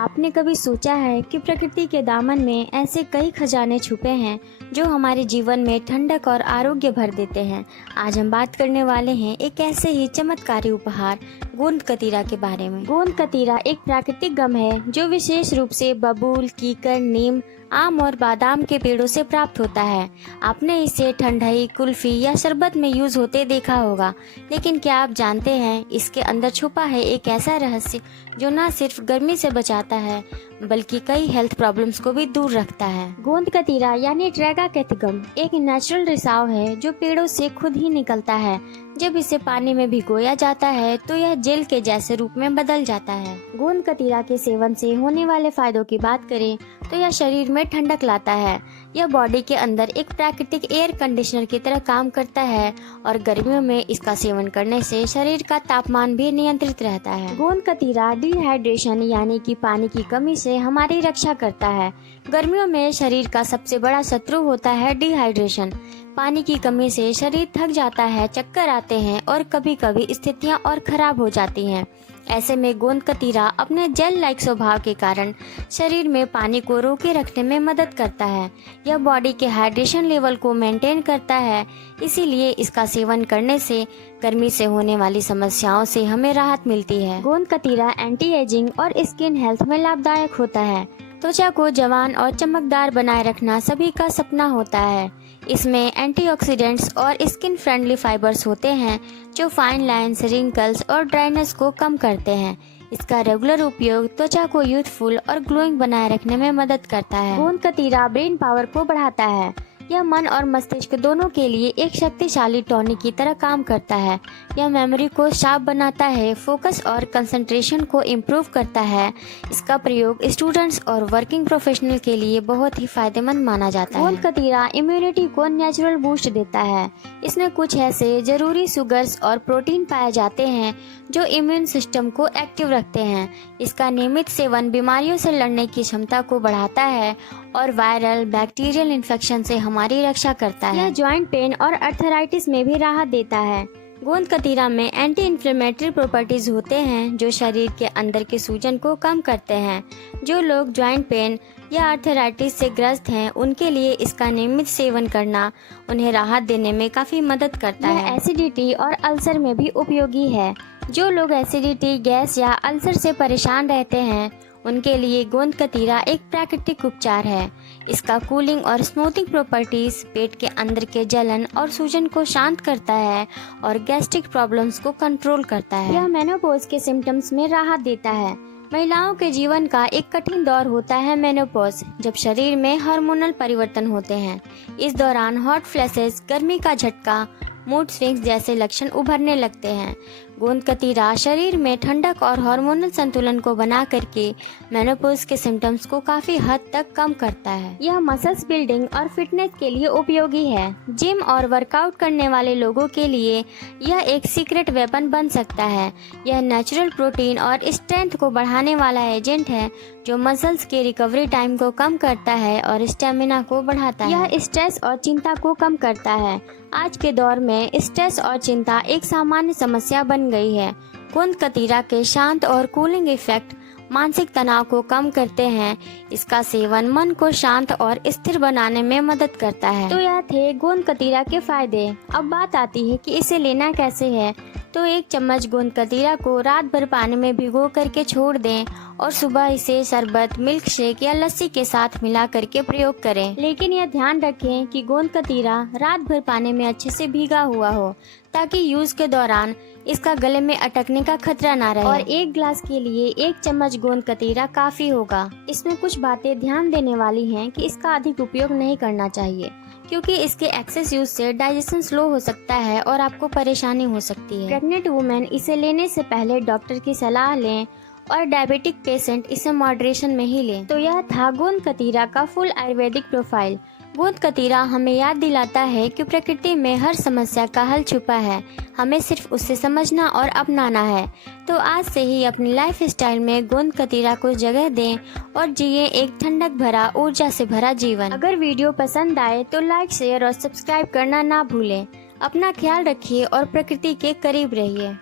आपने कभी सोचा है कि प्रकृति के दामन में ऐसे कई खजाने छुपे हैं जो हमारे जीवन में ठंडक और आरोग्य भर देते हैं। आज हम बात करने वाले हैं एक ऐसे ही चमत्कारी उपहार गोंद कतीरा के बारे में। गोंद कतीरा एक प्राकृतिक गम है जो विशेष रूप से बबूल, कीकर, नीम, आम और बादाम के पेड़ों से प्राप्त होता है। आपने इसे ठंडाई, कुल्फी या शरबत में यूज होते देखा होगा, लेकिन क्या आप जानते हैं इसके अंदर छुपा है एक ऐसा रहस्य जो न सिर्फ गर्मी से बचाता है बल्कि कई हेल्थ प्रॉब्लम्स को भी दूर रखता है। गोंद कतीरा यानी ट्रैगा कैथगम एक नेचुरल रिसाव है जो पेड़ों से खुद ही निकलता है। जब इसे पानी में भिगोया जाता है तो यह जेल के जैसे रूप में बदल जाता है। गोंद कतीरा के सेवन से होने वाले फायदों की बात करें तो यह शरीर में ठंडक लाता है। यह बॉडी के अंदर एक प्राकृतिक एयर कंडीशनर की तरह काम करता है और गर्मियों में इसका सेवन करने से शरीर का तापमान भी नियंत्रित रहता है। गोंद कतीरा डिहाइड्रेशन यानी कि पानी की कमी से हमारी रक्षा करता है। गर्मियों में शरीर का सबसे बड़ा शत्रु होता है डिहाइड्रेशन। पानी की कमी से शरीर थक जाता है, चक्कर आते हैं और कभी कभी स्थितियां और खराब हो जाती हैं। ऐसे में गोंद कतीरा अपने जेल लाइक स्वभाव के कारण शरीर में पानी को रोके रखने में मदद करता है। यह बॉडी के हाइड्रेशन लेवल को मेंटेन करता है, इसीलिए इसका सेवन करने से गर्मी से होने वाली समस्याओं से हमें राहत मिलती है। गोंद कतीरा एंटी एजिंग और स्किन हेल्थ में लाभदायक होता है। त्वचा को जवान और चमकदार बनाए रखना सभी का सपना होता है। इसमें एंटीऑक्सीडेंट्स और स्किन फ्रेंडली फाइबर्स होते हैं जो फाइन लाइंस, रिंकल्स और ड्राइनेस को कम करते हैं। इसका रेगुलर उपयोग त्वचा को यूथफुल और ग्लोइंग बनाए रखने में मदद करता है। गोंद कतीरा ब्रेन पावर को बढ़ाता है। यह मन और मस्तिष्क दोनों के लिए एक शक्तिशाली टॉनिक की तरह काम करता है। यह मेमोरी को शार्प बनाता है, फोकस और कंसंट्रेशन को इम्प्रूव करता है। इसका प्रयोग स्टूडेंट्स और वर्किंग प्रोफेशनल के लिए बहुत ही फायदेमंद माना जाता है। गोंद कतीरा इम्यूनिटी को नेचुरल बूस्ट देता है। इसमें कुछ ऐसे जरूरी शुगर्स और प्रोटीन पाए जाते हैं जो इम्यून सिस्टम को एक्टिव रखते हैं। इसका नियमित सेवन बीमारियों से लड़ने की क्षमता को बढ़ाता है और वायरल, बैक्टीरियल इन्फेक्शन से हमारी रक्षा करता है। यह जॉइंट पेन और अर्थराइटिस में भी राहत देता है। गोंद कतीरा में एंटी इन्फ्लेमेटरी प्रॉपर्टीज होते हैं जो शरीर के अंदर के सूजन को कम करते हैं। जो लोग जॉइंट पेन या अर्थराइटिस से ग्रस्त हैं उनके लिए इसका नियमित सेवन करना उन्हें राहत देने में काफी मदद करता है। एसिडिटी और अल्सर में भी उपयोगी है। जो लोग एसिडिटी, गैस या अल्सर से परेशान रहते हैं उनके लिए गोंद कतीरा एक प्राकृतिक उपचार है। इसका कूलिंग और स्मूथिंग प्रॉपर्टीज पेट के अंदर के जलन और सूजन को शांत करता है और गैस्ट्रिक प्रॉब्लम्स को कंट्रोल करता है। यह मेनोपॉज के सिम्टम्स में राहत देता है। महिलाओं के जीवन का एक कठिन दौर होता है मेनोपॉज, जब शरीर में हार्मोनल परिवर्तन होते हैं। इस दौरान हॉट फ्लैशेस, गर्मी का झटका, मूड स्विंग्स जैसे लक्षण उभरने लगते हैं। गोंद कतीरा शरीर में ठंडक और हार्मोनल संतुलन को बना करके मेनोपॉज के सिम्टम्स को काफी हद तक कम करता है। यह मसल्स बिल्डिंग और फिटनेस के लिए उपयोगी है। जिम और वर्कआउट करने वाले लोगों के लिए यह एक सीक्रेट वेपन बन सकता है। यह नेचुरल प्रोटीन और स्ट्रेंथ को बढ़ाने वाला एजेंट है जो मसल्स के रिकवरी टाइम को कम करता है और स्टेमिना को बढ़ाता है। यह स्ट्रेस और चिंता को कम करता है। आज के दौर में स्ट्रेस और चिंता एक सामान्य समस्या बन गई है। गोंद कतीरा के शांत और कूलिंग इफेक्ट मानसिक तनाव को कम करते हैं। इसका सेवन मन को शांत और स्थिर बनाने में मदद करता है। तो यह थे गोंद कतीरा के फायदे। अब बात आती है कि इसे लेना कैसे है। तो एक चम्मच गोंद कतीरा को रात भर पानी में भिगो करके छोड़ दें और सुबह इसे शरबत, मिल्क शेक या लस्सी के साथ मिला करके प्रयोग करें। लेकिन यह ध्यान रखें कि गोंद कतीरा रात भर पानी में अच्छे से भीगा हुआ हो ताकि यूज के दौरान इसका गले में अटकने का खतरा ना रहे। और एक ग्लास के लिए एक चम्मच गोंद कतीरा काफी होगा। इसमें कुछ बातें ध्यान देने वाली हैं कि इसका अधिक उपयोग नहीं करना चाहिए क्योंकि इसके एक्सेस यूज से डाइजेशन स्लो हो सकता है और आपको परेशानी हो सकती है। प्रेग्नेंट वुमेन इसे लेने से पहले डॉक्टर की सलाह लें और डायबिटिक पेशेंट इसे मॉडरेशन में ही लें। तो यह था गोंद कतीरा का फुल आयुर्वेदिक प्रोफाइल। गोंद कतीरा हमें याद दिलाता है कि प्रकृति में हर समस्या का हल छुपा है, हमें सिर्फ उसे समझना और अपनाना है। तो आज से ही अपनी लाइफ स्टाइल में गोंद कतीरा को जगह दें और जिए एक ठंडक भरा, ऊर्जा से भरा जीवन। अगर वीडियो पसंद आए तो लाइक, शेयर और सब्सक्राइब करना ना भूलें। अपना ख्याल रखिए और प्रकृति के करीब रहिए।